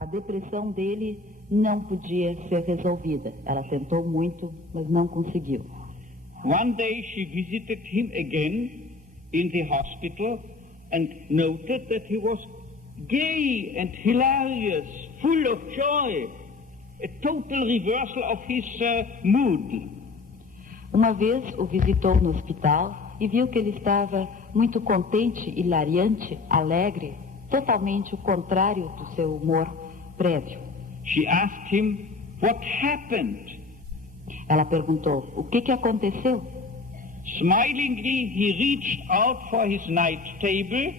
A depressão dele não podia ser resolvida. Ela tentou muito, mas não conseguiu. One day she visited him again in the hospital and noted that he was gay and hilarious, full of joy, a total reversal of his mood. Uma vez o visitou no hospital e viu que ele estava muito contente, hilariante, alegre, totalmente o contrário do seu humor prévio. She asked him, "What happened?" Ela perguntou, o que aconteceu? Smilingly, he reached out for his night table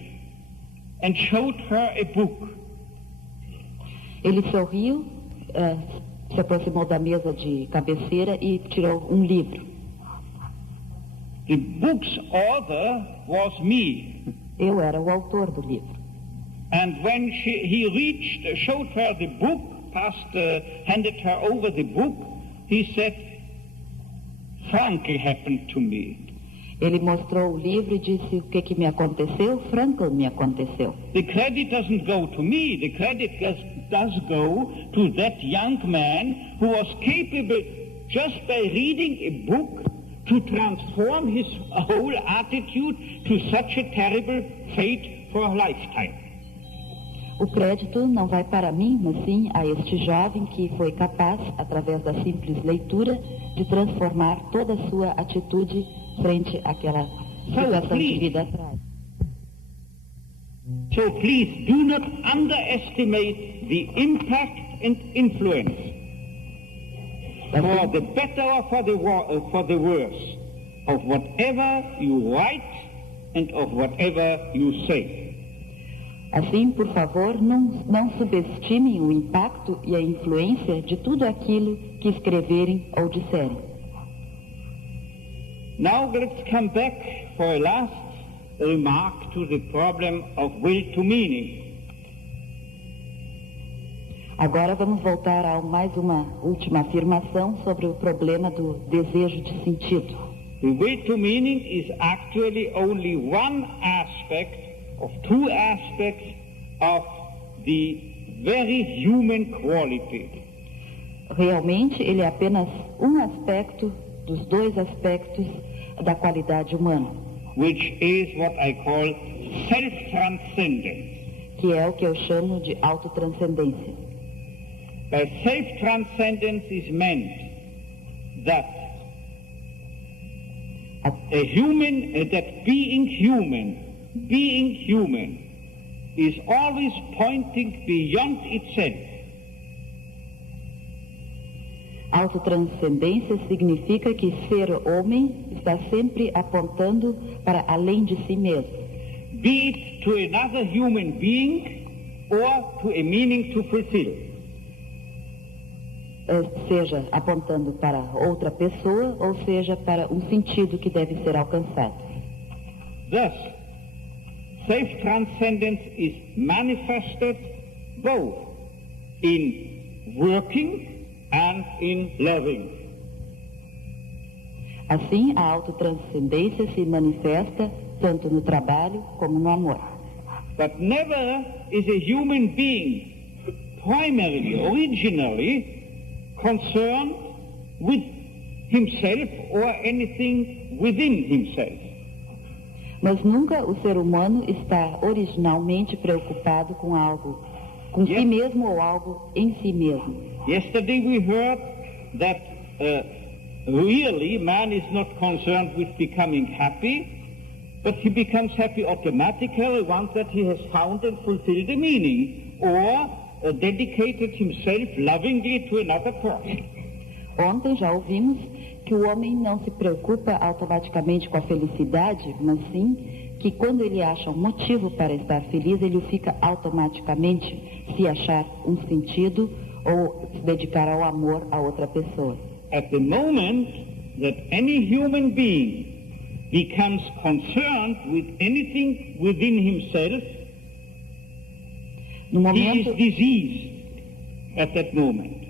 and showed her a book. Ele sorriu, se aproximou da mesa de cabeceira e tirou um livro. The book's author was me. Eu era o autor do livro. And when he reached, showed her the book, handed her over the book, he said, "Frankl happened to me." Ele mostrou o livro e disse o que me aconteceu. Frankl me aconteceu. The credit doesn't go to me. The credit does go to that young man who was capable, just by reading a book, to transform his whole attitude to such a terrible fate for a lifetime. O crédito não vai para mim, mas sim a este jovem que foi capaz, através da simples leitura, de transformar toda a sua atitude frente àquela situação de vida trágica. So please do not underestimate the impact and influence, for the better or for the worse, of whatever you write and of whatever you say. Assim, por favor, não subestimem o impacto e a influência de tudo aquilo que escreverem ou disserem. Now let's come back for a last remark to the problem of will to meaning. Agora vamos voltar a mais uma última afirmação sobre o problema do desejo de sentido. The will to meaning is actually only one aspect of two aspects of the very human quality. Realmente, ele é apenas um aspecto dos dois aspectos da qualidade humana. Which is what I call self-transcendence. Que é o que eu chamo de autotranscendência. By self-transcendence is meant that a human, that being human is always pointing beyond itself. Autotranscendência significa que ser homem está sempre apontando para além de si mesmo. Be it to another human being or to a meaning to fulfill. Seja apontando para outra pessoa ou seja para um sentido que deve ser alcançado. Thus, self-transcendence is manifested both in working and in loving. Assim, a autotranscendência se manifesta tanto no trabalho como no amor. But never is a human being primarily, originally, concerned with himself or anything within himself. Mas nunca o ser humano está originalmente preocupado com algo, com si mesmo ou algo em si mesmo. Yesterday we heard that really man is not concerned with becoming happy, but he becomes happy automatically once that he has found and fulfilled the meaning, or dedicated himself lovingly to another person. Ontem já ouvimos que o homem não se preocupa automaticamente com a felicidade, mas sim que quando ele acha um motivo para estar feliz, ele fica automaticamente se achar um sentido ou se dedicar ao amor a outra pessoa. At the moment that any human being becomes concerned with anything within himself, he is diseased at that moment.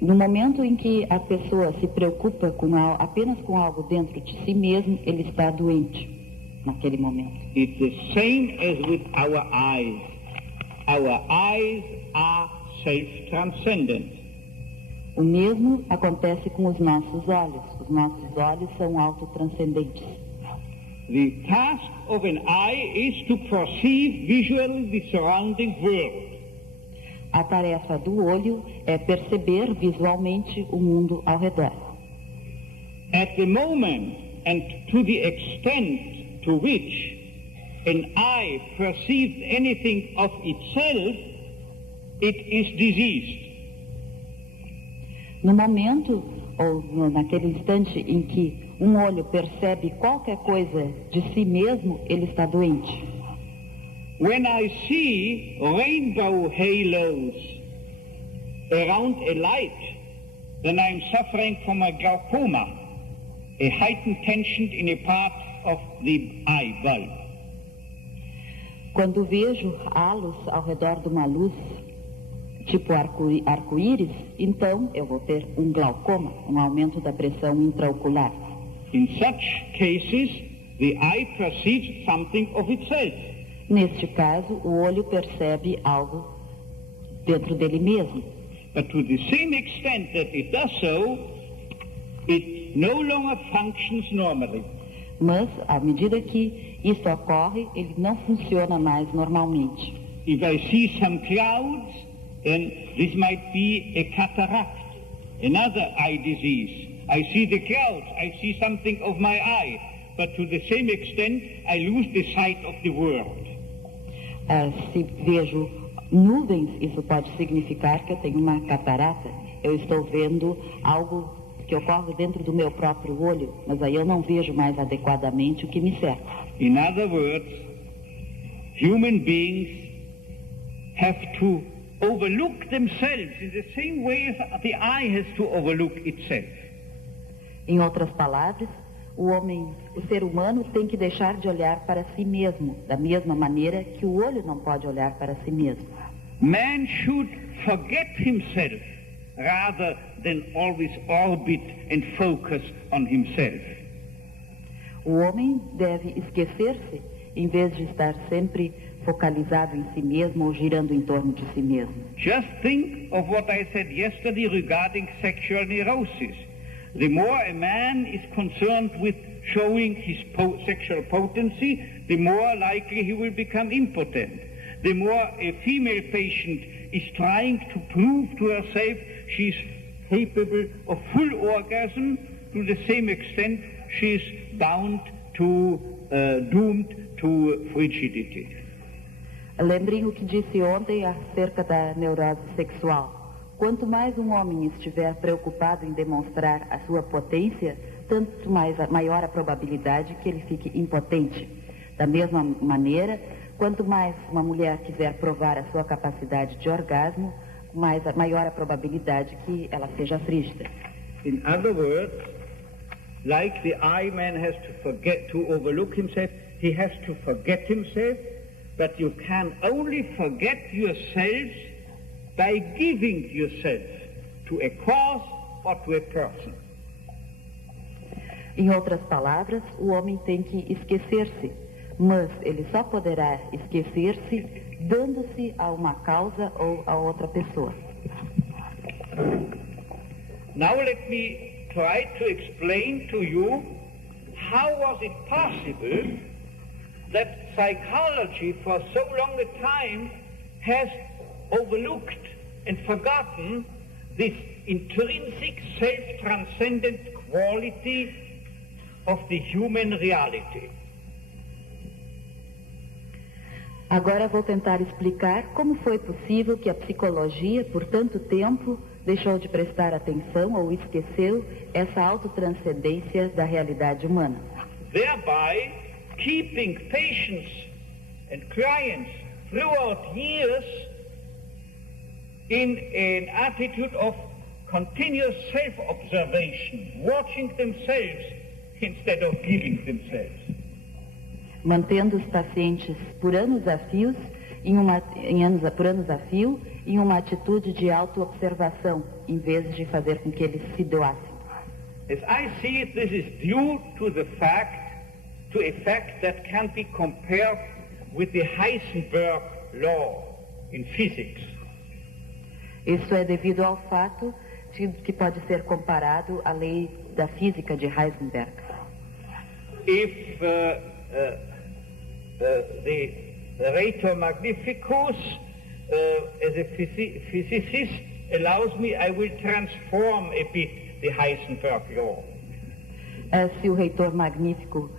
No momento em que a pessoa se preocupa apenas com algo dentro de si mesmo, ele está doente naquele momento. It's the same as with our eyes. Our eyes are self-transcendent. O mesmo acontece com os nossos olhos. Os nossos olhos são autotranscendentes. The task of an eye is to perceive visually the surrounding world. A tarefa do olho é perceber visualmente o mundo ao redor. At the moment and to the extent to which an eye perceives anything of itself, it is diseased. No momento ou naquele instante em que um olho percebe qualquer coisa de si mesmo, ele está doente. When I see rainbow halos around a light, then I am suffering from a glaucoma, a heightened tension in a part of the eye bulb. Quando vejo halos ao redor de uma luz, tipo arco-íris, então eu vou ter um glaucoma, um aumento da pressão intraocular. In such cases, the eye perceives something of itself. Neste caso, o olho percebe algo dentro dele mesmo. But to the same extent that it does so, it no longer functions normally. Mas, à medida que isso ocorre, ele não funciona mais normalmente. If I see some clouds, then this might be a cataract, another eye disease. I see the clouds, I see something of my eye, but to the same extent I lose the sight of the world. Se vejo nuvens, isso pode significar que eu tenho uma catarata. Eu estou vendo algo que ocorre dentro do meu próprio olho, mas aí eu não vejo mais adequadamente o que me cerca. In other words, human beings have to overlook themselves in the same way as the eye has to overlook itself. Em outras palavras, o ser humano tem que deixar de olhar para si mesmo, da mesma maneira que o olho não pode olhar para si mesmo. Man should forget himself rather than always orbit and focus on himself. O homem deve esquecer-se, em vez de estar sempre focalizado em si mesmo ou girando em torno de si mesmo. Just think of what I said yesterday regarding sexual neurosis. The more a man is concerned with showing his sexual potency, the more likely he will become impotent. The more a female patient is trying to prove to herself she is capable of full orgasm, to the same extent she is doomed to frigidity. Lembrem o que disse ontem acerca da neurose sexual. Quanto mais um homem estiver preocupado em demonstrar a sua potência, tanto maior a probabilidade que ele fique impotente. Da mesma maneira, quanto mais uma mulher quiser provar a sua capacidade de orgasmo, maior a probabilidade que ela seja frígida. In other words, like the eye man has to overlook himself, he has to forget himself, but you can only forget yourself by giving yourself to a cause or to a person. Em outras palavras, o homem tem que esquecer-se, mas ele só poderá esquecer-se dando-se a uma causa ou a outra pessoa. Now let me try to explain to you how was it possible that psychology for so long a time has overlooked and forgotten this intrinsic self-transcendent quality of the human reality. Agora vou tentar explicar como foi possível que a psicologia, por tanto tempo, deixou de prestar atenção ou esqueceu essa autotranscendência da realidade humana. Thereby keeping patients and clients throughout years in an attitude of continuous self-observation, watching themselves instead of giving themselves. Mantendo os pacientes por anos a fio em uma atitude de auto-observação, em vez de fazer com que eles se doassem. As I see it, this is due to a fact that can be compared with the Heisenberg law. in physics. Isso é devido ao fato de que pode ser comparado à lei da física de Heisenberg. If the Rhetor Magnificus, as a physicist, allows me, I will transform a bit the Heisenberg law. Se o Reitor Magnífico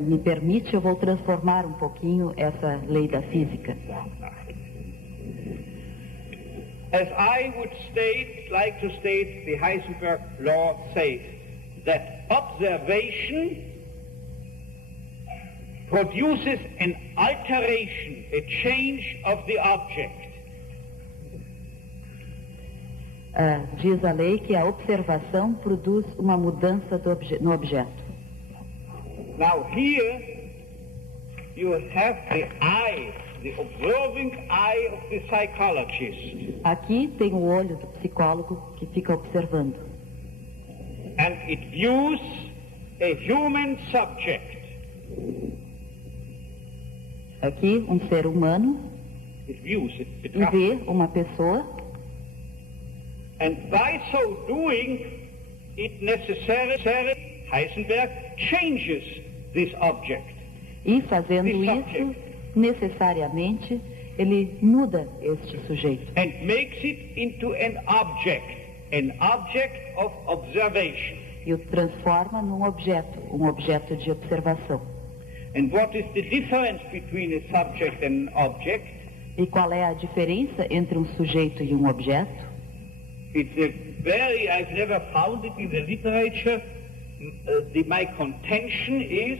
me permite, eu vou transformar um pouquinho essa lei da física. As I would like to state, the Heisenberg law says that observation produces an alteration, a change of the object. Diz a lei que a observação produz uma mudança no objeto. Now here you have the eye, the observing eye of the psychologist. Aqui tem o olho do psicólogo que fica observando. And it views a human subject. Aqui um ser humano It views it, e vê uma pessoa. And by so doing, it necessarily, Heisenberg changes this object. E fazendo isso, necessariamente, ele muda este sujeito. And makes it into an object of observation. E o transforma num objeto de observação. And what is the difference between a subject and an object? E qual é a diferença entre um sujeito e um objeto? I've never found it in the literature. My contention is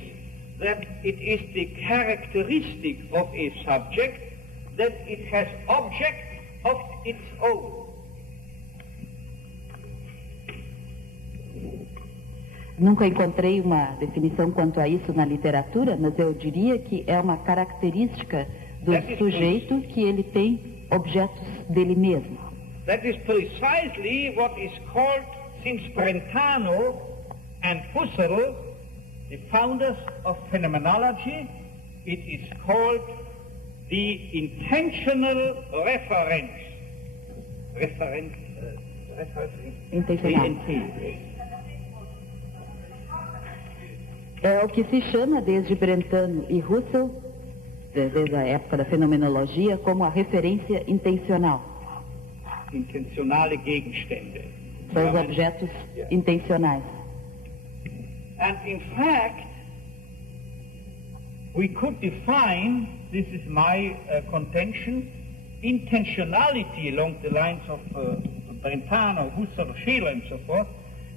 that it is the characteristic of a subject that it has object of its own. Nunca encontrei uma definição quanto a isso na literatura, mas eu diria que é uma característica do sujeito que ele tem objetos dele mesmo. That is precisely what is called, since Brentano and Husserl, the founders of phenomenology, it is called the intentional reference. Intencional. É o que se chama desde Brentano e Husserl, desde a época da fenomenologia, como a referência intencional. Intentionale Gegenstände. São os objetos intencionais. And in fact, we could define, this is my contention, intentionality along the lines of Brentano, Husserl, Scheler and so forth,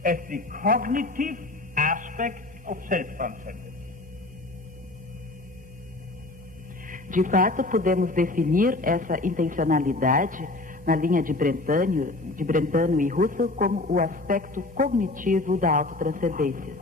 as the cognitive aspect of self-transcendence. De fato, podemos definir essa intencionalidade na linha de Brentano e Husserl como o aspecto cognitivo da autotranscendência.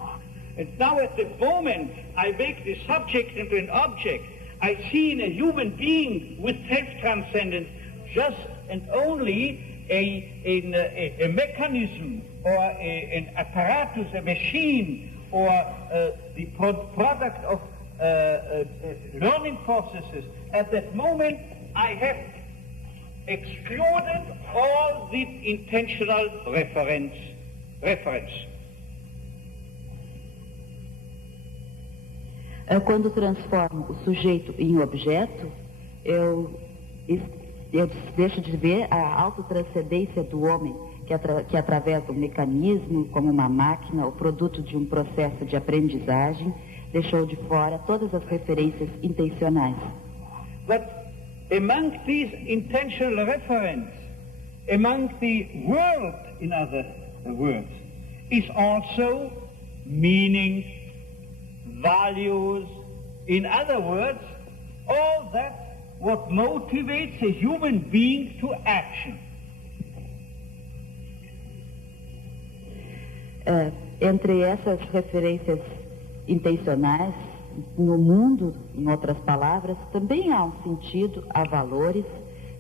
And now at the moment I make the subject into an object, I see in a human being with self-transcendence just and only a mechanism or an apparatus, a machine, or the product of learning processes. At that moment I have excluded all the intentional reference. Quando transformo o sujeito em objeto, eu deixo de ver a autotranscendência do homem, que através do mecanismo, como uma máquina, o produto de um processo de aprendizagem, deixou de fora todas as referências intencionais. But among these intentional reference, among the world, in other words, is also meaning, values, in other words, all that what motivates a human being to action. Entre essas referências intencionais, no mundo, em outras palavras, também há um sentido, há valores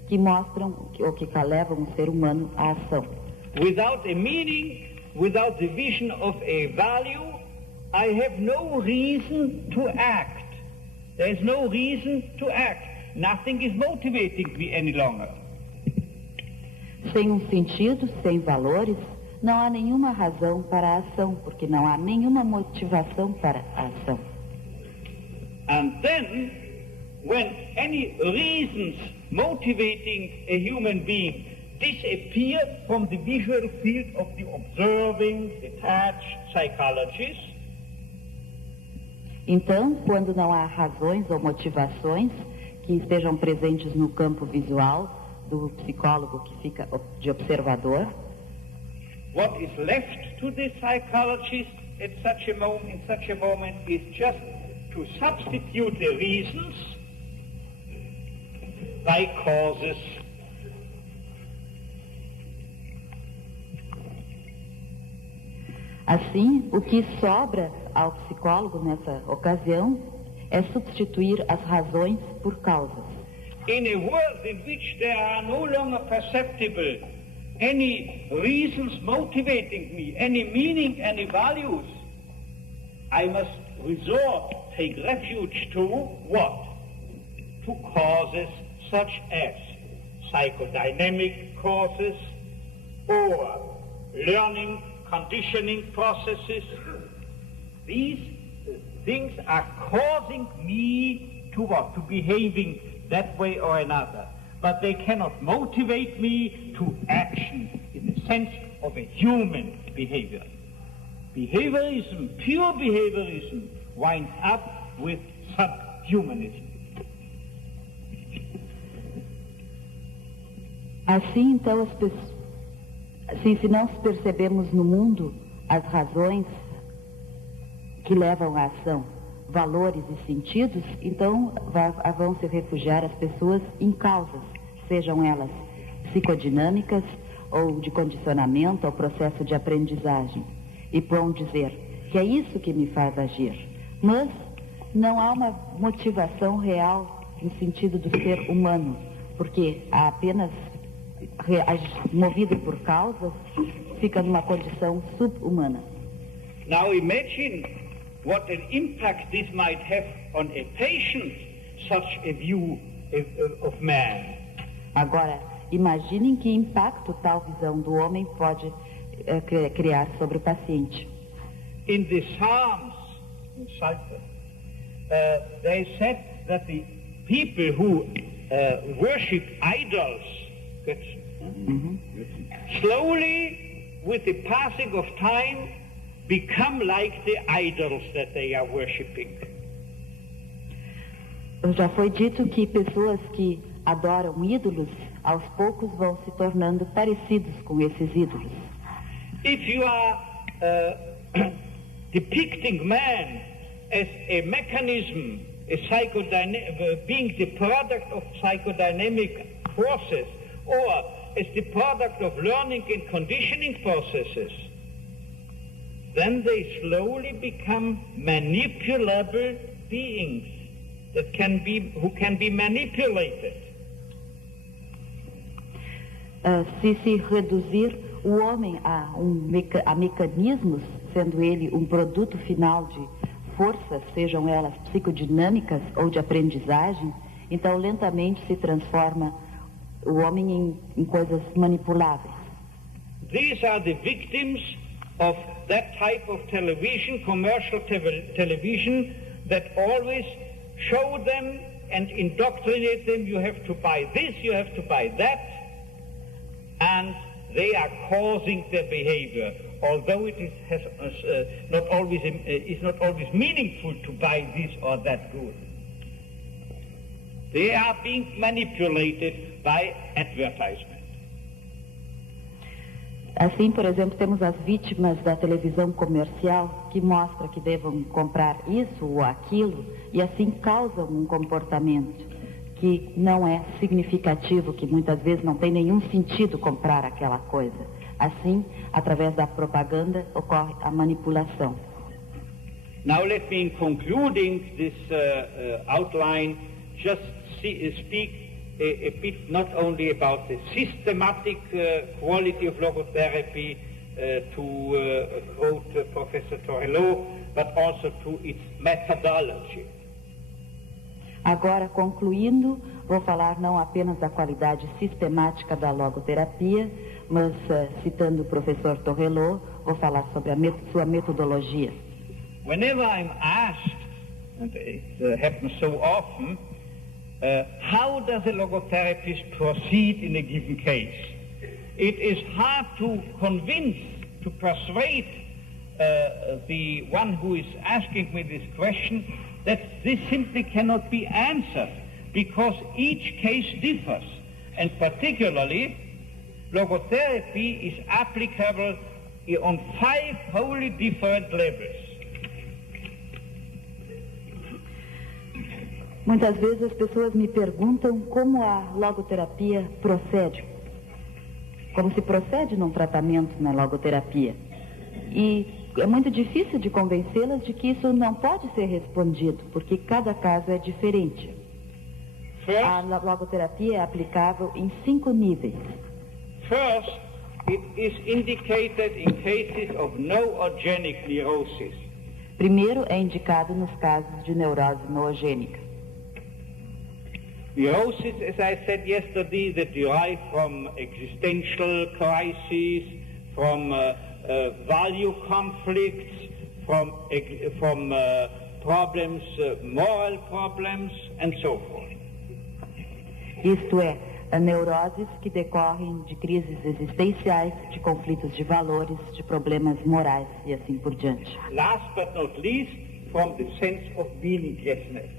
que mostram ou que levam o ser humano à ação. Without a meaning, without the vision of a value, I have no reason to act. There is no reason to act. nothing is motivating me any longer. Sem um sentido, sem valores, não há nenhuma razão para a ação, porque não há nenhuma motivação para a ação. And then, when any reasons motivating a human being disappear from the visual field of the observing, detached psychologist, então, quando não há razões ou motivações que estejam presentes no campo visual do psicólogo que fica de observador, what is left to the psychologist in such a moment is just to substitute the reasons by causes. Assim, o que sobra ao psicólogo nessa ocasião é substituir as razões por causas. In a world in which there are no longer perceptible any reasons motivating me, any meaning, any values, I must resort, take refuge to what? To causes such as psychodynamic causes or learning, conditioning processes. These things are causing me to what? To behaving that way or another. But they cannot motivate me to action in the sense of a human behavior. Behaviorism, pure behaviorism, winds up with subhumanism. Assim, então, se não percebemos no mundo as razões que levam à ação, valores e sentidos, então vão se refugiar as pessoas em causas, sejam elas psicodinâmicas ou de condicionamento ao processo de aprendizagem, e vão dizer que é isso que me faz agir. Mas não há uma motivação real no sentido do ser humano, porque há apenas movido por causas, fica numa condição subhumana. Now imagine what an impact this might have on a patient, such a view of man. Agora, imaginem que impacto tal visão do homem pode criar sobre o paciente. In the Psalms, in Cyprus, they said that the people who worship idols, slowly, with the passing of time, become like the idols that they are worshipping. Já foi dito que pessoas que adoram ídolos, aos poucos vão se tornando parecidos com esses ídolos. If you are depicting man as a mechanism, being the product of psychodynamic process, or as the product of learning and conditioning processes, then they slowly become manipulable beings who can be manipulated. Se reduzir o homem a mecanismos, sendo ele um produto final de forças, sejam elas psicodinâmicas ou de aprendizagem, então lentamente se transforma o homem em coisas manipuláveis. These are the victims of that type of television, commercial television, that always show them and indoctrinate them. You have to buy this, you have to buy that, and they are causing their behavior. Although it is not always meaningful to buy this or that good, they are being manipulated by advertisement. Assim, por exemplo, temos as vítimas da televisão comercial que mostra que devam comprar isso ou aquilo e assim causam um comportamento que não é significativo, que muitas vezes não tem nenhum sentido comprar aquela coisa. Assim, através da propaganda, ocorre a manipulação. Now let me, in concluding this outline, just speak a bit not only about the systematic quality of logotherapy, to quote Professor Torello, but also to its methodology. Agora, concluindo, vou falar não apenas da qualidade sistemática da logoterapia, mas, citando o professor Torrelot, vou falar sobre a sua metodologia. Whenever I'm asked, and it happens so often, how does a logotherapist proceed in a given case? It is hard to convince, to persuade the one who is asking me this question that this simply cannot be answered because each case differs, and particularly logotherapy is applicable on 5 wholly different levels. Muitas vezes as pessoas me perguntam como a logoterapia procede, como se procede num tratamento na logoterapia. E é muito difícil de convencê-las de que isso não pode ser respondido, porque cada caso é diferente. A logoterapia é aplicável em 5 níveis. First, it is indicated in cases of noogenic neurosis. Primeiro, é indicado nos casos de neurose noogênica. Neurosis, as I said yesterday, that derive from existential crises, from value conflicts, from problems, moral problems, and so forth. Isto é, neuroses que decorrem de crises existenciais, de conflitos de valores, de problemas morais e assim por diante. Last but not least, from the sense of meaninglessness.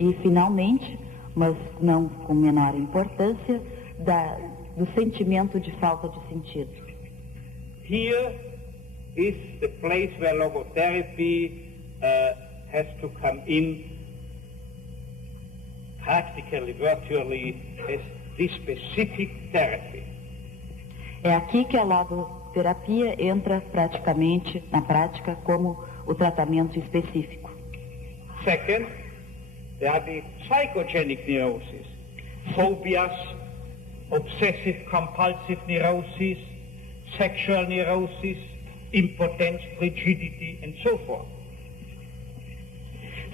E, finalmente, mas não com menor importância, do sentimento de falta de sentido. Here is the place where logotherapy has to come in practically, virtually, as this specific therapy. É aqui que a logoterapia entra praticamente, na prática, como o tratamento específico. Second, there are the psychogenic neuroses, phobias, obsessive compulsive neuroses, sexual neurosis, impotence, frigidity, and so forth.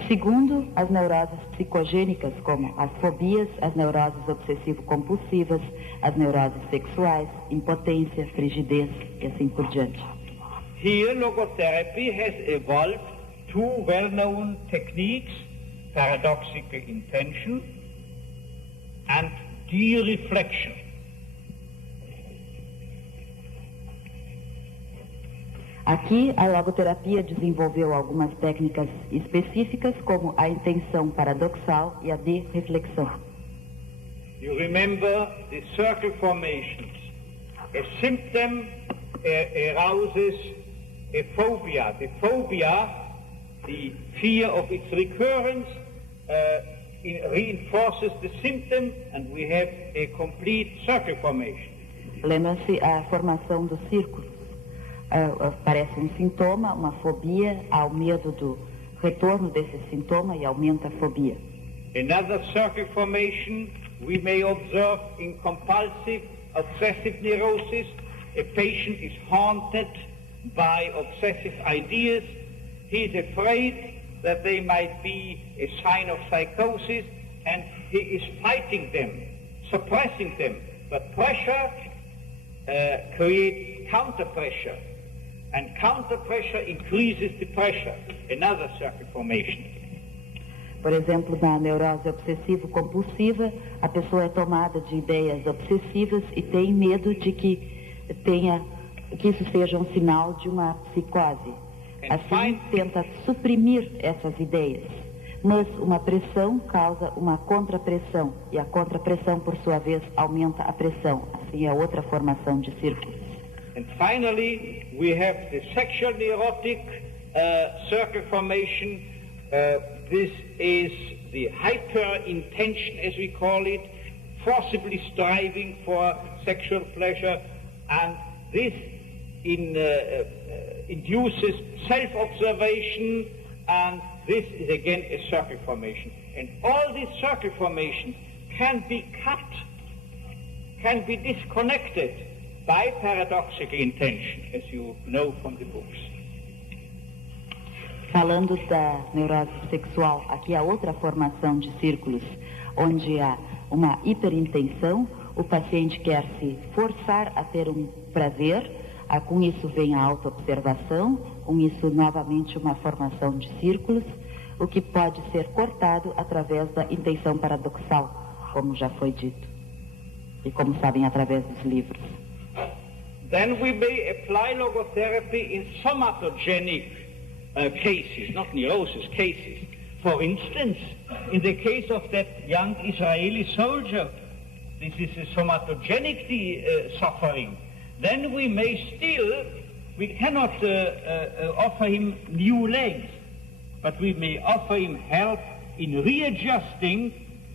Segundo, as neuroses psicogênicas, como as fobias, as neuroses obsessivo-compulsivas, as neuroses sexuais, impotência, frigidez e assim por diante. Here, logotherapy has evolved 2 well-known techniques, paradoxical intention and de-reflection. Aqui, a logoterapia desenvolveu algumas técnicas específicas, como a intenção paradoxal e a de-reflexão. You remember the circle formations. A symptom arouses a phobia. The phobia, the fear of its recurrence, reinforces the symptom, and we have a complete circle formation. Lembra-se a formação do círculo. Parece um sintoma, uma fobia, há o medo do retorno desse sintoma e aumenta a fobia. Another circle formation we may observe in compulsive obsessive neurosis. A patient is haunted by obsessive ideas. He is afraid that they might be a sign of psychosis, and he is fighting them, suppressing them. But pressure creates counter-pressure, and counter-pressure increases the pressure. Another circle formation. Por exemplo, na neurose obsessivo-compulsiva, a pessoa é tomada de ideias obsessivas e tem medo de que isso seja um sinal de uma psicose. Assim, tenta suprimir essas ideias. Mas uma pressão causa uma contrapressão, e a contrapressão, por sua vez, aumenta a pressão. Assim, é outra formação de círculos. And finally, we have the sexual neurotic circle formation. This is the hyper-intention, as we call it, forcibly striving for sexual pleasure, and this induces self-observation, and this is again a circle formation. And all these circle formations can be cut, can be disconnected by paradoxical intention, as you know from the books. Falando da neurose sexual, aqui há outra formação de círculos, onde a uma hiperintenção, o paciente quer se forçar a ter um prazer, com isso vem a autoobservação, com isso novamente uma formação de círculos, o que pode ser cortado através da intenção paradoxal, como já foi dito, e como sabem através dos livros. Then we may apply logotherapy in somatogenic cases, not neurosis cases. For instance, in the case of that young Israeli soldier, this is a somatogenic suffering. Then we cannot offer him new legs, but we may offer him help in readjusting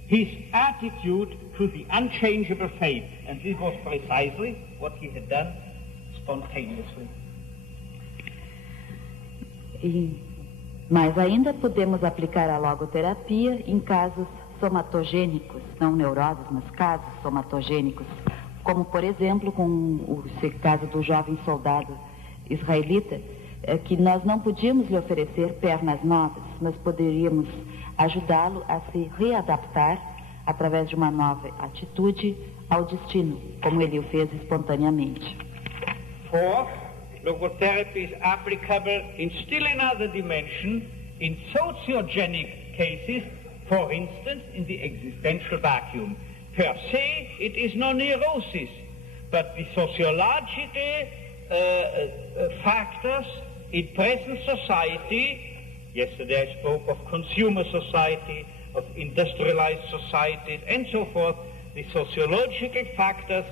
his attitude to the unchangeable fate. And this was precisely what he had done spontaneously. Mas ainda podemos aplicar a logoterapia em casos somatogênicos, não neuroses, mas casos somatogênicos, como por exemplo com o caso do jovem soldado israelita, que nós não podíamos lhe oferecer pernas novas, mas poderíamos ajudá-lo a se readaptar através de uma nova atitude ao destino, como ele o fez espontaneamente. Fourth, logotherapy is applicable in still another dimension in sociogenic cases, for instance, in the existential vacuum. Per se, it is no neurosis, but the sociological factors in present society, yesterday I spoke of consumer society, of industrialized societies, and so forth, the sociological factors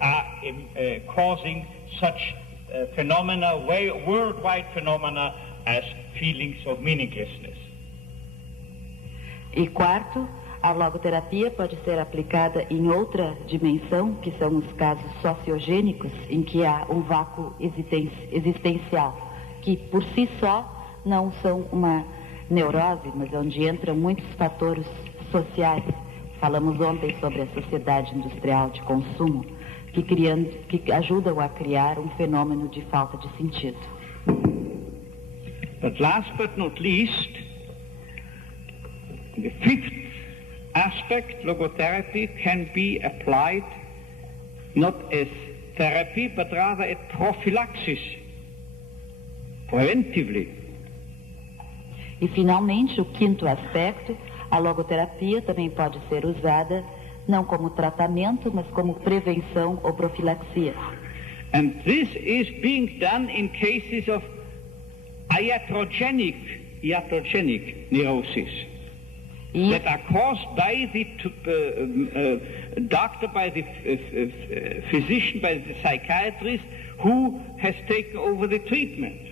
are causing such phenomena, worldwide phenomena, as feelings of meaninglessness. E quarto, a logoterapia pode ser aplicada em outra dimensão, que são os casos sociogênicos, em que há um vácuo existencial, que por si só não são uma neurose, mas onde entram muitos fatores sociais. Falamos ontem sobre a sociedade industrial de consumo, que ajudam a criar um fenômeno de falta de sentido. But last but not least, the fifth aspect, logotherapy can be applied not as therapy, but rather as prophylaxis, preventively. E finalmente, o quinto aspecto, a logoterapia também pode ser usada não como tratamento, mas como prevenção ou profilaxia. And this is being done in cases of iatrogenic neurosis that are caused by the doctor, by the physician, by the psychiatrist who has taken over the treatment.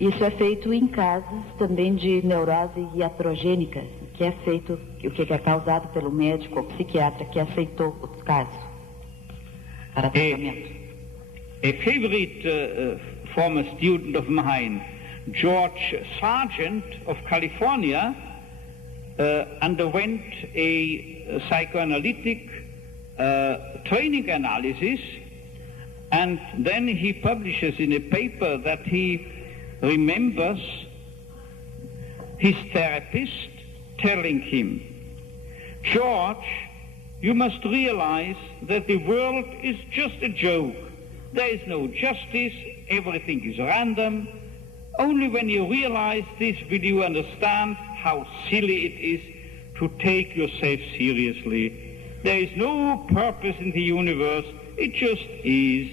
Isso é feito em casos também de neurose iatrogênica, que é feito, o que é causado pelo médico ou psiquiatra que aceitou os casos para tratamento. A favorite former student of mine, George Sargent of California, underwent a psychoanalytic training analysis, and then he publishes in a paper that he remembers his therapist telling him, "George, you must realize that the world is just a joke. There is no justice, everything is random. Only when you realize this will you understand how silly it is to take yourself seriously. There is no purpose in the universe, it just is.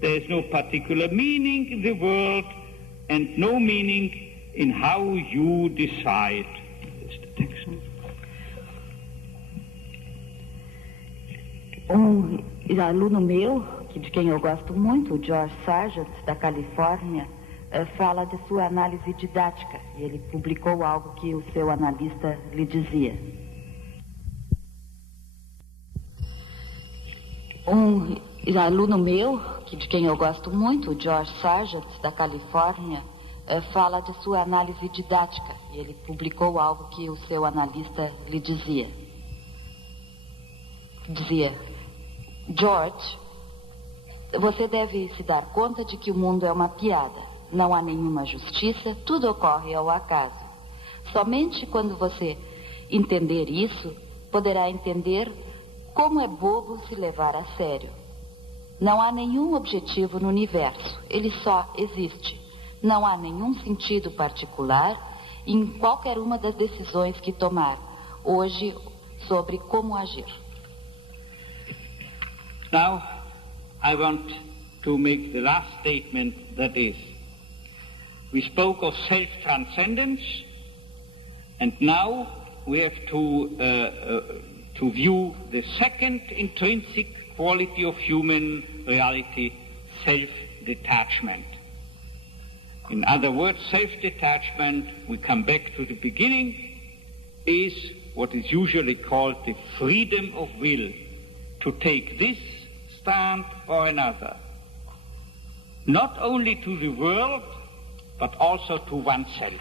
There is no particular meaning in the world and no meaning in how you decide." This is the text. Aluno meu, de quem eu gosto muito, o George Sargent, da Califórnia, fala de sua análise didática, e ele publicou algo que o seu analista lhe dizia. Aluno meu, de quem eu gosto muito, o George Sargent, da Califórnia, fala de sua análise didática, e ele publicou algo que o seu analista lhe dizia. Dizia: George, você deve se dar conta de que o mundo é uma piada. Não há nenhuma justiça, tudo ocorre ao acaso. Somente quando você entender isso, poderá entender como é bobo se levar a sério. Não há nenhum objetivo no universo, ele só existe. Não há nenhum sentido particular em qualquer uma das decisões que tomar hoje sobre como agir. Now, I want to make the last statement, that is, we spoke of self-transcendence, and now we have to view the second intrinsic quality of human reality, self-detachment. In other words, self-detachment, we come back to the beginning, is what is usually called the freedom of will, to take this stand or another, not only to the world, but also to oneself.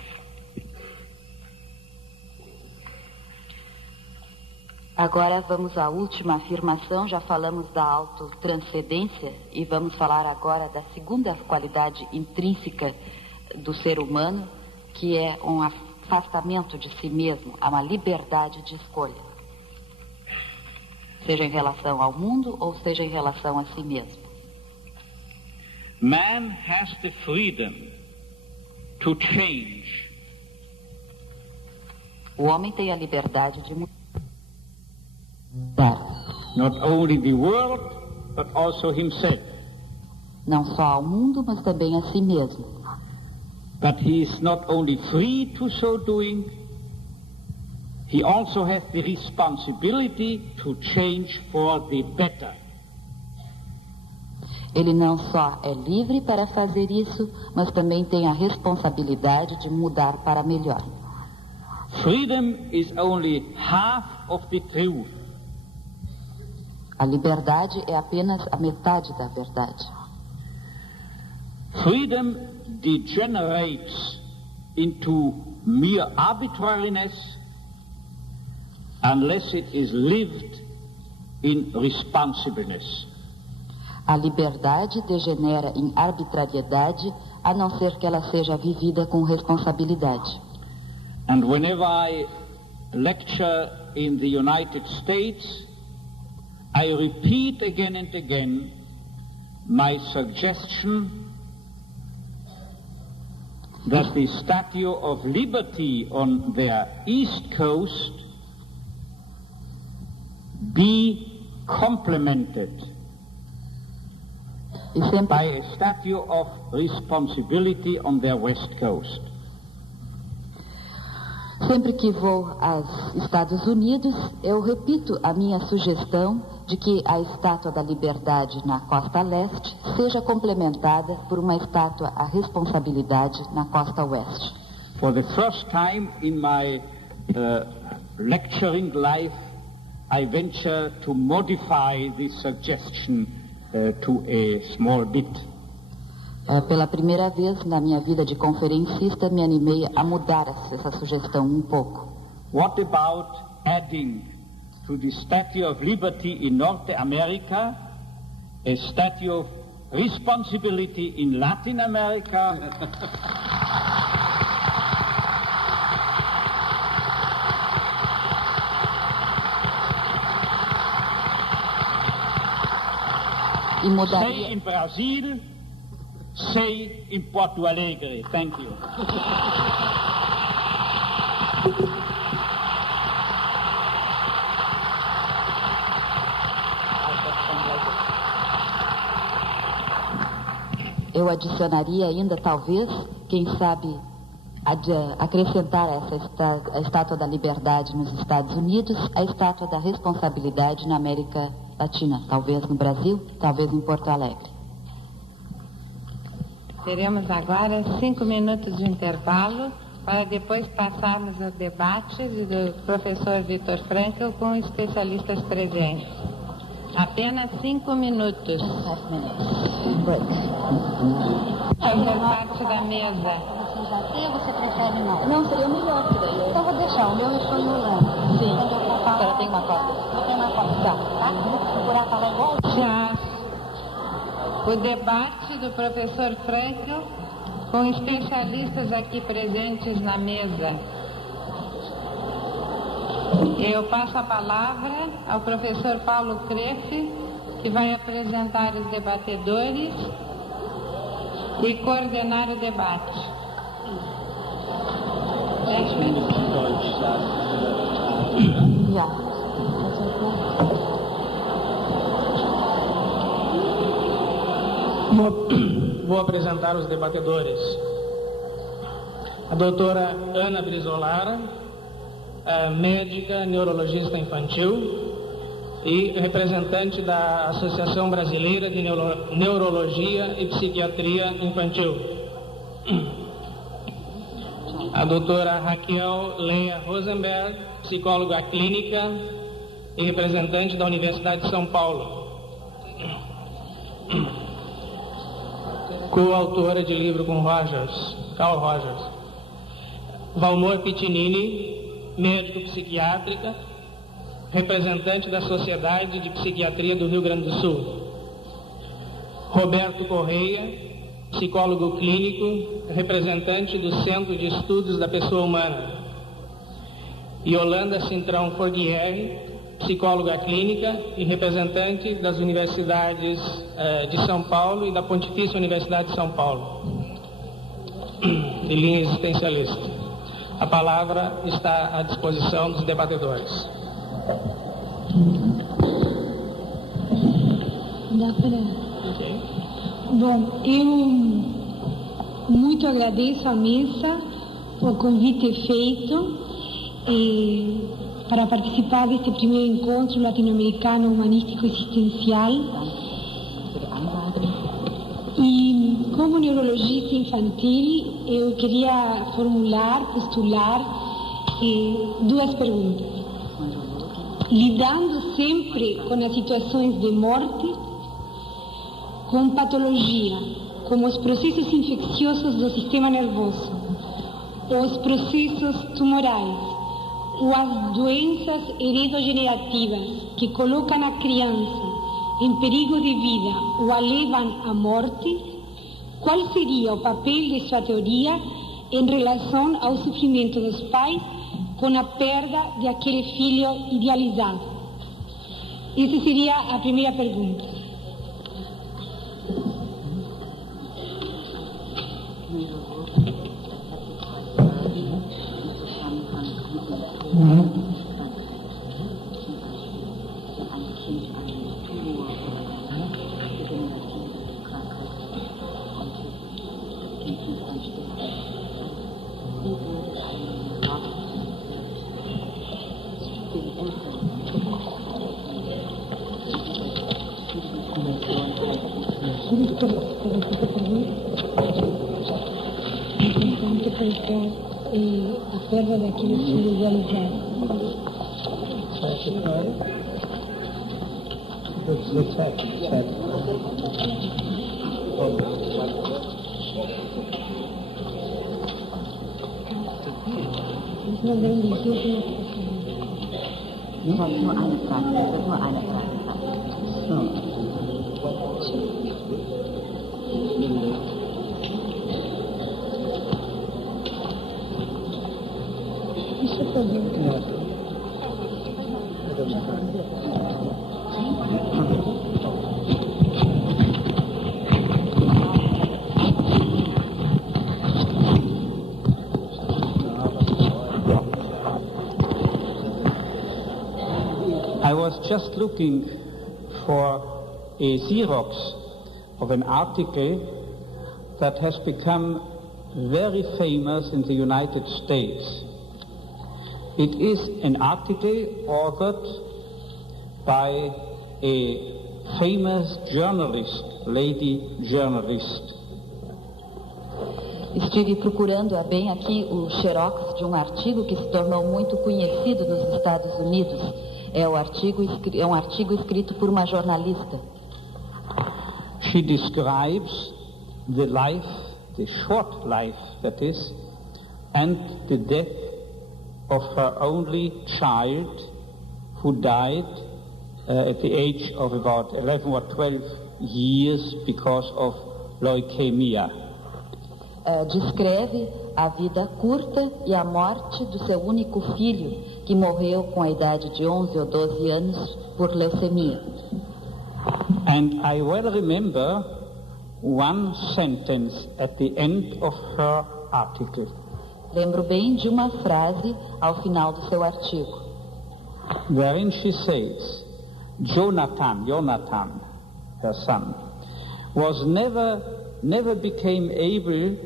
Agora vamos à última afirmação, já falamos da autotranscendência e vamos falar agora da segunda qualidade intrínseca do ser humano, que é um afastamento de si mesmo, uma liberdade de escolha, seja em relação ao mundo ou seja em relação a si mesmo. Man has the freedom to change. O homem tem a liberdade de mudar. Not only the world, but also himself. Não só ao mundo, mas também a si mesmo. But he is not only free to so doing, he also has the responsibility to change for the better. Ele não só é livre para fazer isso, mas também tem a responsabilidade de mudar para melhor. Freedom is only half of the truth. A liberdade é apenas a metade da verdade. Freedom degenerates into mere arbitrariness unless it is lived in responsibleness. A liberdade degenera em arbitrariedade, a não ser que ela seja vivida com responsabilidade. And whenever I lecture in the United States, I repeat again and again my suggestion that the Statue of Liberty on their East Coast be complemented by a statue of responsibility on their West Coast. Sempre que vou aos Estados Unidos, eu repito a minha sugestão de que a Estátua da Liberdade na costa leste seja complementada por uma estátua à responsabilidade na costa oeste. For the first time in my lecturing life, I venture to modify this suggestion to a small bit. Pela primeira vez na minha vida de conferencista, me animei a mudar essa sugestão um pouco. What about adding to the Statue of Liberty in North America a statue of responsibility in Latin America? E mudaria... Say in Brazil, say in Porto Alegre. Thank you. Eu adicionaria ainda, talvez, quem sabe, acrescentar a Estátua da Liberdade nos Estados Unidos, a Estátua da Responsabilidade na América Latina, talvez no Brasil, talvez em Porto Alegre. Teremos agora 5 minutos de intervalo para depois passarmos ao debate do professor Viktor Frankl com especialistas presentes. Apenas 5 minutos. Fazer parte da mesa. Você já tem ou você prefere não? Não, seria o melhor que daí. Então vou deixar, o meu eu estou enrolando. Sim. Quando eu for falar, Ela tem uma cópia. eu tenho uma cópia. Tá? Vou procurar falar igual. Já o debate do professor Frankl com especialistas aqui presentes na mesa. Eu passo a palavra ao professor Paulo Crefe, que vai apresentar os debatedores e coordenar o debate. 10 minutos. Vou apresentar os debatedores. A doutora Ana Brizolara, médica neurologista infantil e representante da Associação Brasileira de Neurologia e Psiquiatria Infantil. A doutora Raquel Leia Rosenberg, psicóloga clínica e representante da Universidade de São Paulo. Coautora de livro com Carl Rogers. Valmor Piccinini, médico psiquiátrica, representante da Sociedade de Psiquiatria do Rio Grande do Sul. Roberto Correia, psicólogo clínico, representante do Centro de Estudos da Pessoa Humana. Yolanda Cintrão Forguieri, psicóloga clínica e representante das universidades de São Paulo e da Pontifícia Universidade de São Paulo, de linha existencialista. A palavra está à disposição dos debatedores. Okay. Bom, eu muito agradeço à mesa o convite feito para participar deste primeiro encontro latino-americano humanístico existencial. E como neurologista infantil, eu queria postular duas perguntas. Lidando sempre com as situações de morte, com patologia, como os processos infecciosos do sistema nervoso, os processos tumorais, ou as doenças heredogenerativas que colocam a criança em perigo de vida ou a levam à morte, qual seria o papel de sua teoria em relação ao sofrimento dos pais com a perda de aquele filho idealizado? Essa seria a primeira pergunta. A perda daquele filho idealizado. Nur eine Frage. Isso é problema. I was just looking for a Xerox of an article that has become very famous in the United States. It is an article authored by a famous journalist, lady journalist. Estive procurando bem aqui o xerox de um artigo que se tornou muito conhecido nos Estados Unidos. É um artigo escrito por uma jornalista. She describes the life, the short life that is, and the death of her only child, who died at the age of about 11 or 12 years because of leukemia. descreve a vida curta e a morte do seu único filho, que morreu com a idade de 11 ou 12 anos por leucemia. And I well remember one sentence at the end of her article. Lembro bem de uma frase ao final do seu artigo, wherein she says, Jonathan, her son, was never became able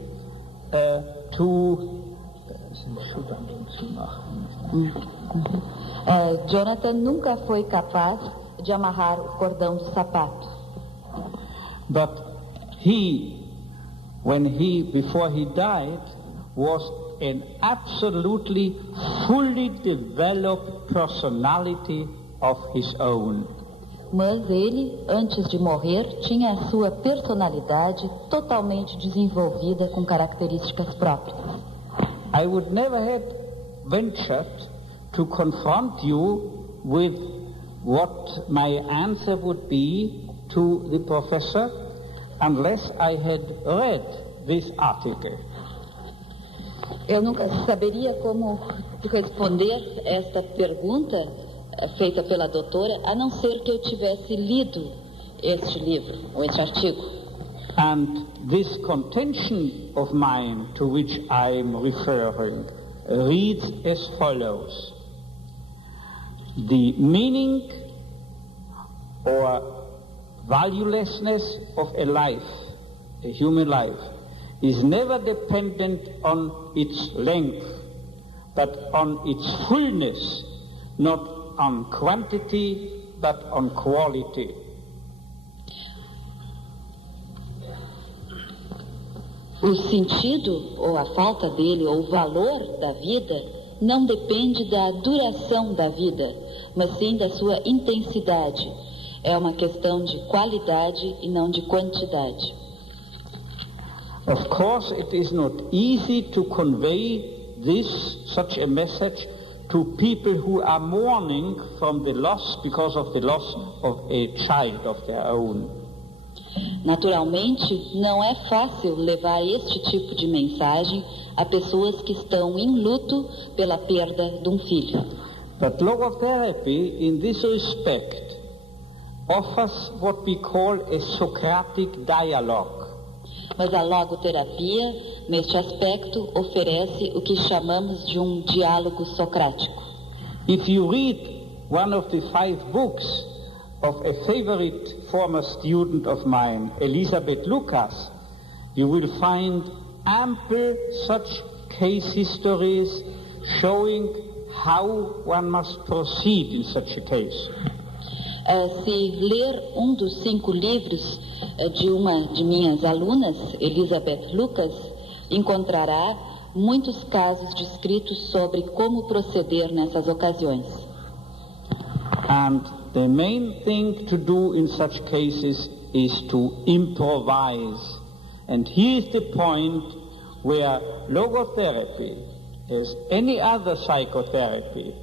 Jonathan nunca foi capaz de amarrar o cordão do sapato. But before he died, was an absolutely fully developed personality of his own. Mas ele, antes de morrer, tinha a sua personalidade totalmente desenvolvida com características próprias. I would never have ventured to confront you with what my answer would be to the professor unless I had read this article. Eu nunca saberia como responder esta pergunta feita pela doutora, a não ser que eu tivesse lido este livro, ou este artigo. And this contention of mine to which I am referring reads as follows. The meaning or valuelessness of a life, a human life, is never dependent on its length, but on its fullness, not on quantity, but on quality. O sentido, ou a falta dele, ou o valor da vida, não depende da duração da vida, mas sim da sua intensidade. É uma questão de qualidade e não de quantidade. Of course, it is not easy to convey such a message to people who are mourning from the loss because of the loss of a child of their own. Naturalmente, não é fácil levar este tipo de mensagem a pessoas que estão em luto pela perda de um filho. But logotherapy, in this respect, offers what we call a Socratic dialogue. Mas a logoterapia, neste aspecto, oferece o que chamamos de um diálogo socrático. If you read one of the 5 books of a favorite former student of mine, Elisabeth Lucas, you will find ample such case histories showing how one must proceed in such a case. Se ler um dos 5 livros de uma de minhas alunas, Elisabeth Lucas, encontrará muitos casos descritos sobre como proceder nessas ocasiões. And the main thing to do in such cases is to improvise. And here's the point where logotherapy, as any other psychotherapy,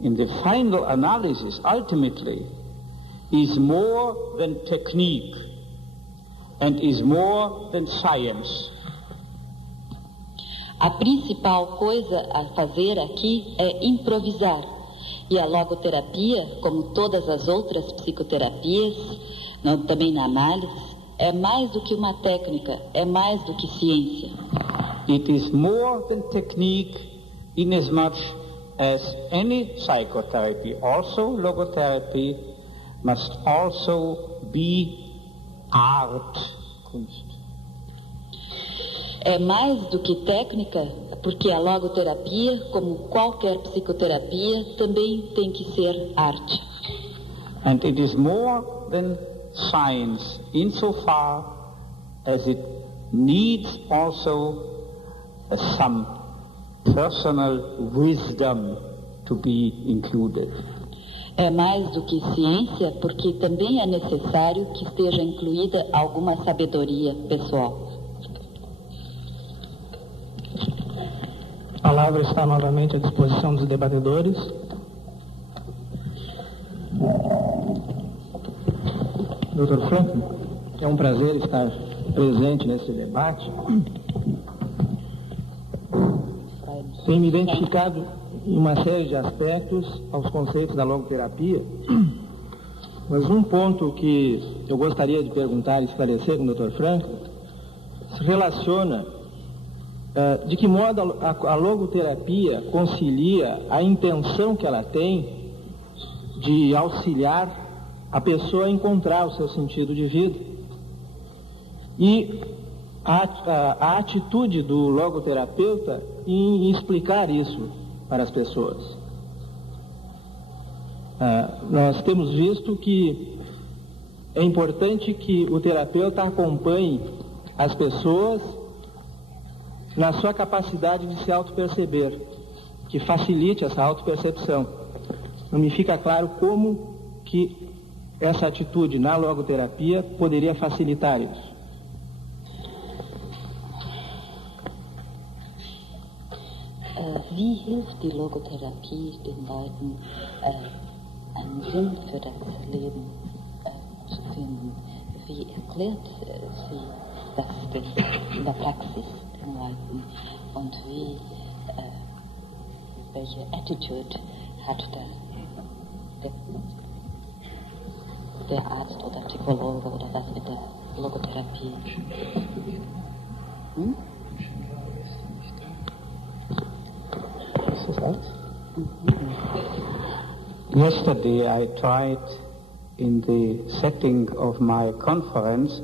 in the final analysis, ultimately, is more than technique and is more than science. A principal coisa a fazer aqui é improvisar. E a logoterapia, como todas as outras psicoterapias, também na análise, é mais do que uma técnica, é mais do que ciência. It is more than technique inasmuch as any psychotherapy, also logotherapy, must also be art, Kunst. É mais do que técnica, porque a logoterapia, como qualquer psicoterapia, também tem que ser arte. And it is more than science insofar as it needs also some personal wisdom to be included. É mais do que ciência, porque também é necessário que esteja incluída alguma sabedoria pessoal. A palavra está novamente à disposição dos debatedores. Dr. Franklin, é um prazer estar presente nesse debate. Tenho me identificado em uma série de aspectos aos conceitos da logoterapia, mas um ponto que eu gostaria de perguntar e esclarecer com o Dr. Frankl se relaciona de que modo a logoterapia concilia a intenção que ela tem de auxiliar a pessoa a encontrar o seu sentido de vida e a atitude do logoterapeuta em explicar isso para as pessoas. Nós temos visto que é importante que o terapeuta acompanhe as pessoas na sua capacidade de se autoperceber, que facilite essa autopercepção. Não me fica claro como que essa atitude na logoterapia poderia facilitar isso. Wie hilft die Logotherapie den Leuten, einen Sinn für das Leben zu finden? Wie erklärt sie das in der Praxis den Leuten? Und welche Attitude hat der Arzt oder Psychologe oder was mit der Logotherapie? Yesterday I tried, in the setting of my conference,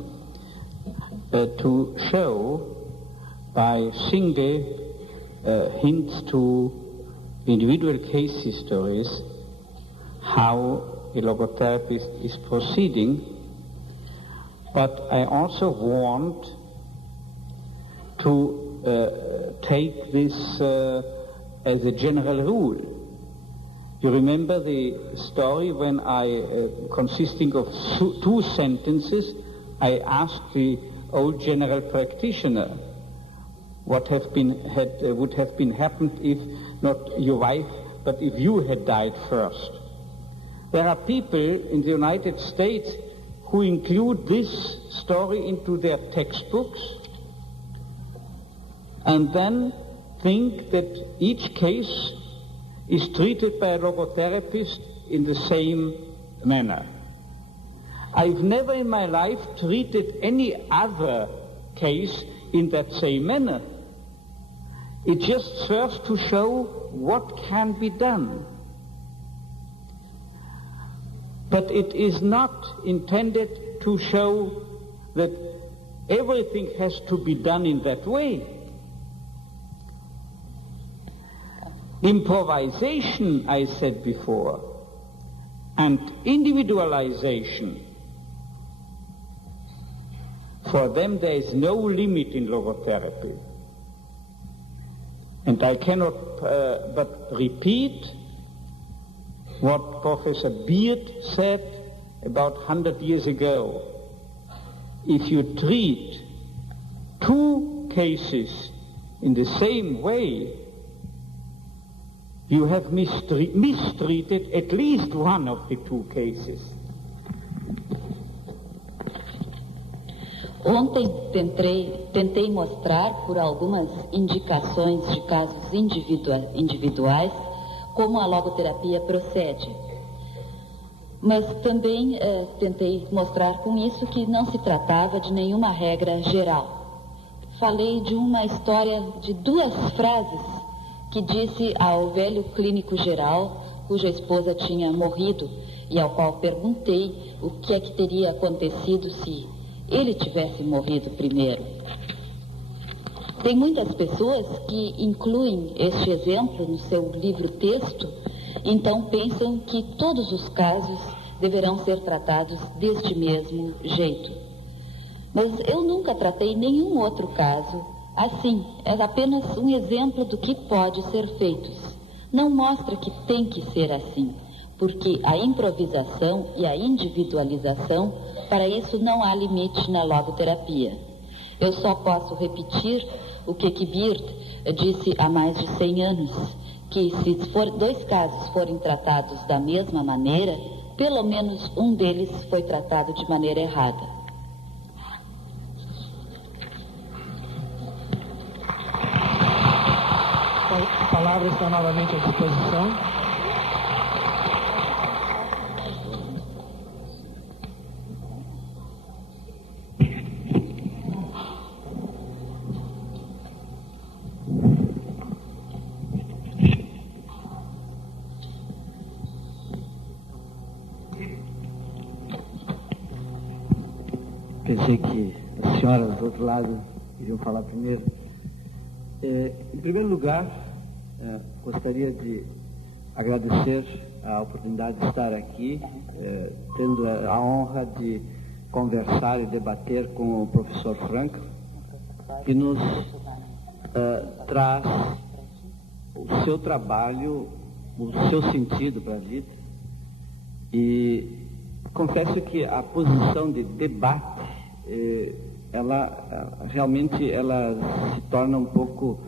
to show by single hints to individual case histories how a logotherapist is proceeding, but I also want to take this as a general rule. You remember the story when consisting of two sentences, I asked the old general practitioner what would have been happened if not your wife, but if you had died first. There are people in the United States who include this story into their textbooks and then think that each case is treated by a logotherapist in the same manner. I've never in my life treated any other case in that same manner. It just serves to show what can be done. But it is not intended to show that everything has to be done in that way. Improvisation, I said before, and individualization, for them there is no limit in logotherapy. And I cannot but repeat what Professor Beard said about 100 years ago. If you treat two cases in the same way, you have mistreated at least one of the two cases. Ontem tentei mostrar por algumas indicações de casos individuais como a logoterapia procede. Mas também tentei mostrar com isso que não se tratava de nenhuma regra geral. Falei de uma história de duas frases que disse ao velho clínico geral, cuja esposa tinha morrido, e ao qual perguntei o que é que teria acontecido se ele tivesse morrido primeiro. Tem muitas pessoas que incluem este exemplo no seu livro-texto, então pensam que todos os casos deverão ser tratados deste mesmo jeito. Mas eu nunca tratei nenhum outro caso assim. É apenas um exemplo do que pode ser feito. Não mostra que tem que ser assim, porque a improvisação e a individualização, para isso não há limite na logoterapia. Eu só posso repetir o que Beard disse há mais de 100 anos, que se dois casos forem tratados da mesma maneira, pelo menos um deles foi tratado de maneira errada. palavra está novamente à disposição. Pensei que as senhoras do outro lado iriam falar primeiro. Em primeiro lugar, gostaria de agradecer a oportunidade de estar aqui, tendo a honra de conversar e debater com o professor Frankl, que nos traz o seu trabalho, o seu sentido para a vida. E confesso que a posição de debate, ela realmente se torna um pouco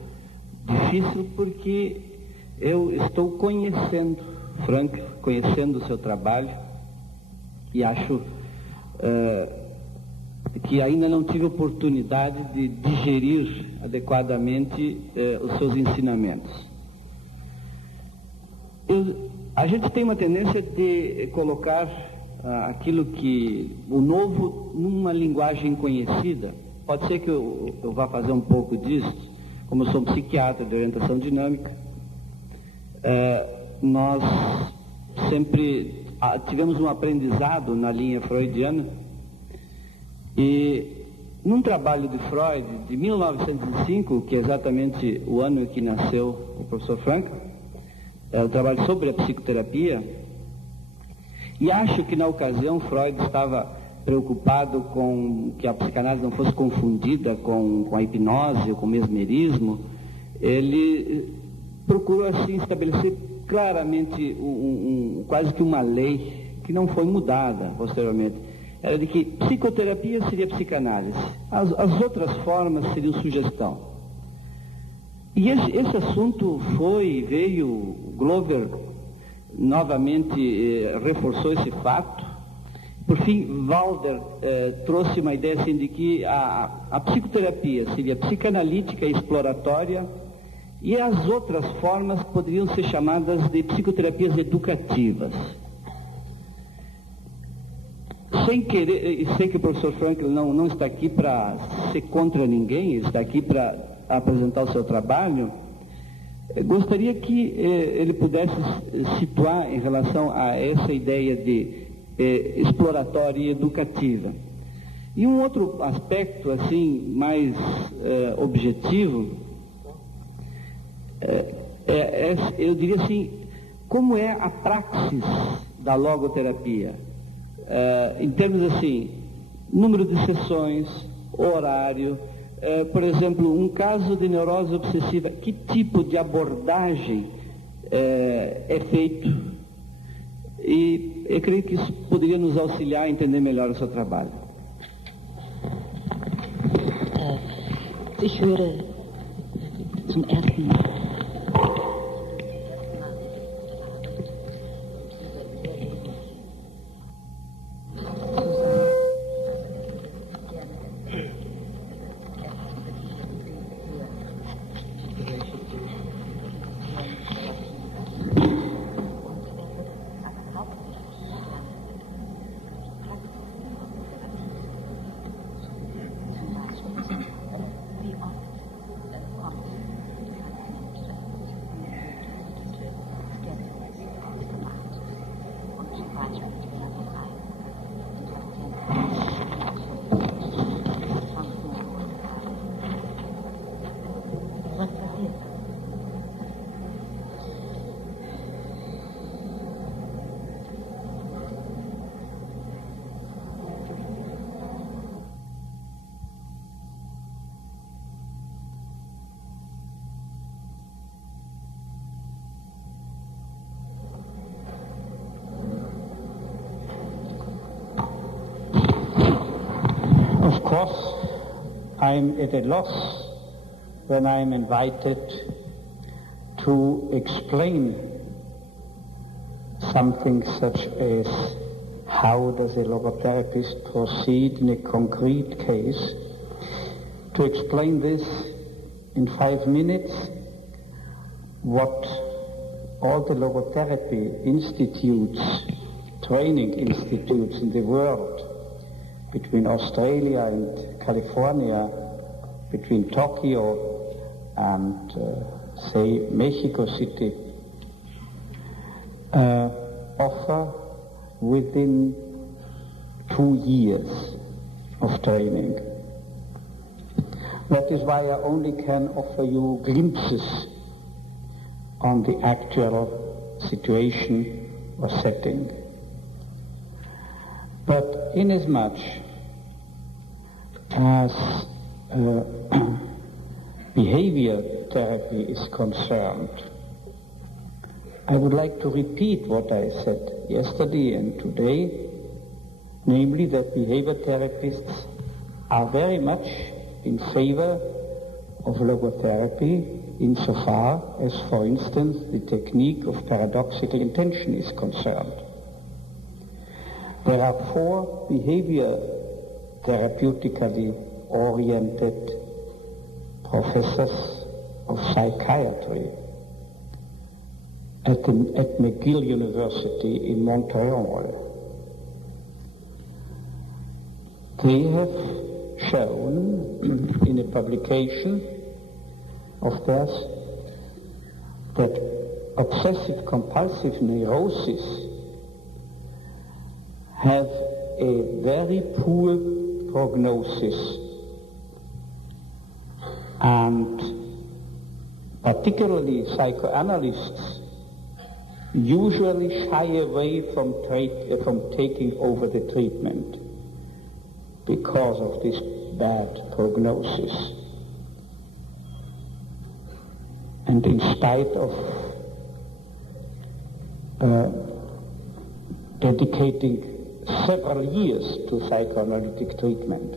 difícil, porque eu estou conhecendo Frankl, conhecendo o seu trabalho, e acho que ainda não tive oportunidade de digerir adequadamente os seus ensinamentos. A gente tem uma tendência de colocar aquilo que o novo numa linguagem conhecida. Pode ser que eu vá fazer um pouco disso, como eu sou um psiquiatra de orientação dinâmica. Nós sempre tivemos um aprendizado na linha freudiana, e num trabalho de Freud de 1905, que é exatamente o ano em que nasceu o professor Frankl, um trabalho sobre a psicoterapia. E acho que na ocasião Freud estava preocupado com que a psicanálise não fosse confundida com a hipnose, com o mesmerismo. Ele procurou assim estabelecer claramente quase que uma lei que não foi mudada posteriormente. Era de que psicoterapia seria psicanálise, as outras formas seriam sugestão. E esse assunto veio, Glover novamente reforçou esse fato. Por fim, Walder trouxe uma ideia assim de que a psicoterapia seria psicanalítica e exploratória, e as outras formas poderiam ser chamadas de psicoterapias educativas. Sem querer, e sei que o professor Frankl não está aqui para ser contra ninguém, ele está aqui para apresentar o seu trabalho. Gostaria que ele pudesse situar em relação a essa ideia de exploratória e educativa. E um outro aspecto assim mais objetivo, eu diria assim, como é a praxis da logoterapia, em termos assim, número de sessões, horário. Por exemplo, um caso de neurose obsessiva, que tipo de abordagem é feito? E eu creio que isso poderia nos auxiliar a entender melhor o seu trabalho. Ich höre zum ersten Mal. Of course, I'm at a loss when I'm invited to explain something such as how does a logotherapist proceed in a concrete case. To explain this in 5 minutes what all the logotherapy institutes, training institutes in the world, between Australia and California, between Tokyo and, say, Mexico City, offer within 2 years of training. That is why I only can offer you glimpses on the actual situation or setting. But inasmuch as behavior therapy is concerned, I would like to repeat what I said yesterday and today, namely that behavior therapists are very much in favor of logotherapy insofar as, for instance, the technique of paradoxical intention is concerned. There are 4 behavior therapeutically oriented professors of psychiatry at McGill University in Montreal. They have shown in a publication of theirs that obsessive-compulsive neurosis have a very poor prognosis, and particularly psychoanalysts usually shy away from taking over the treatment because of this bad prognosis. And in spite of dedicating several years to psychoanalytic treatment.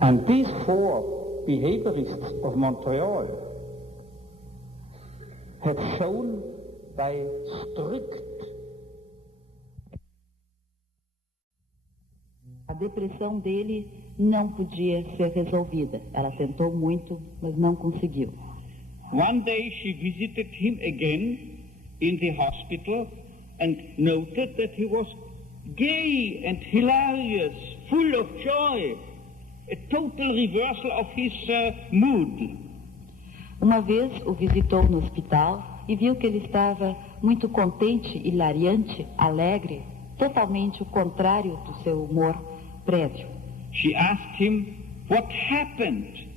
And these 4 behaviorists of Montreal have shown by strict. A depressão dele não podia ser resolvida. Ela tentou muito, mas não conseguiu. One day she visited him again in the hospital and noted that he was gay and hilarious, full of joy, a total reversal of his mood. Uma vez o visitou no hospital e viu que ele estava muito contente, hilariante, alegre, totalmente o contrário do seu humor prévio. She asked him, what happened?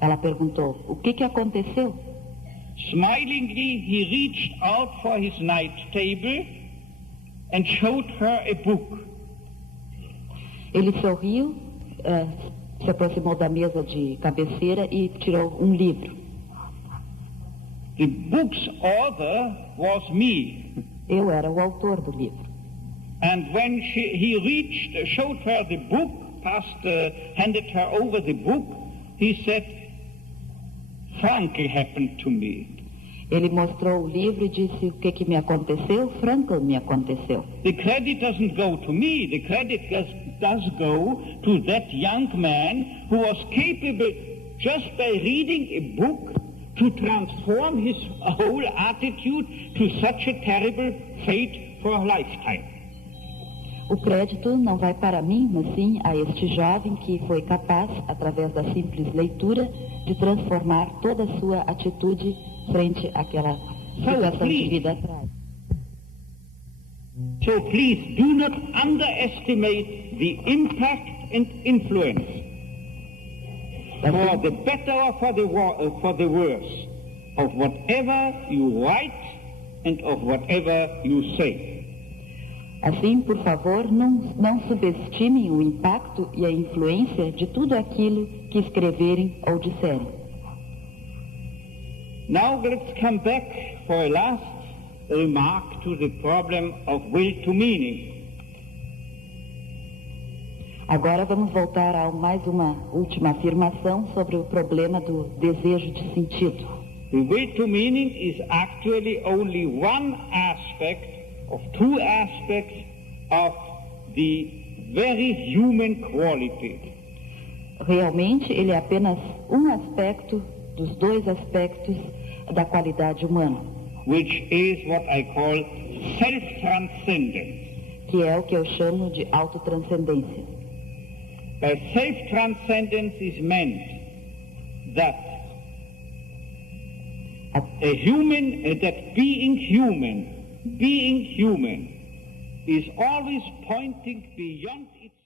Ela perguntou, o que aconteceu? Smilingly, he reached out for his night table and showed her a book. Ele sorriu, se aproximou da mesa de cabeceira e tirou um livro. The book's author was me. Eu era o autor do livro. And when he showed her the book, handed her over the book, he said, Frankl happened to me. Ele mostrou o livro e disse o que me aconteceu. Frankl me aconteceu. The credit doesn't go to me. The credit does go to that young man who was capable, just by reading a book, to transform his whole attitude to such a terrible fate for a lifetime. O crédito não vai para mim, mas sim a este jovem que foi capaz, através da simples leitura, de transformar toda a sua atitude frente àquela situação de vida atrás. So please do not underestimate the impact and influence, for the better or for the worse, of whatever you write and of whatever you say. Assim, por favor, não subestimem o impacto e a influência de tudo aquilo que escreverem ou disserem. Now let's come back for a last remark to the problem of will to meaning. Agora vamos voltar a mais uma última afirmação sobre o problema do desejo de sentido. The will to meaning is actually only one aspect of 2 aspects of the very human quality. Realmente, ele é apenas um aspecto dos dois aspectos da qualidade humana, which is what I call self-transcendence. que é o que eu chamo de autotranscendência. By self-transcendence is meant that being human is always pointing beyond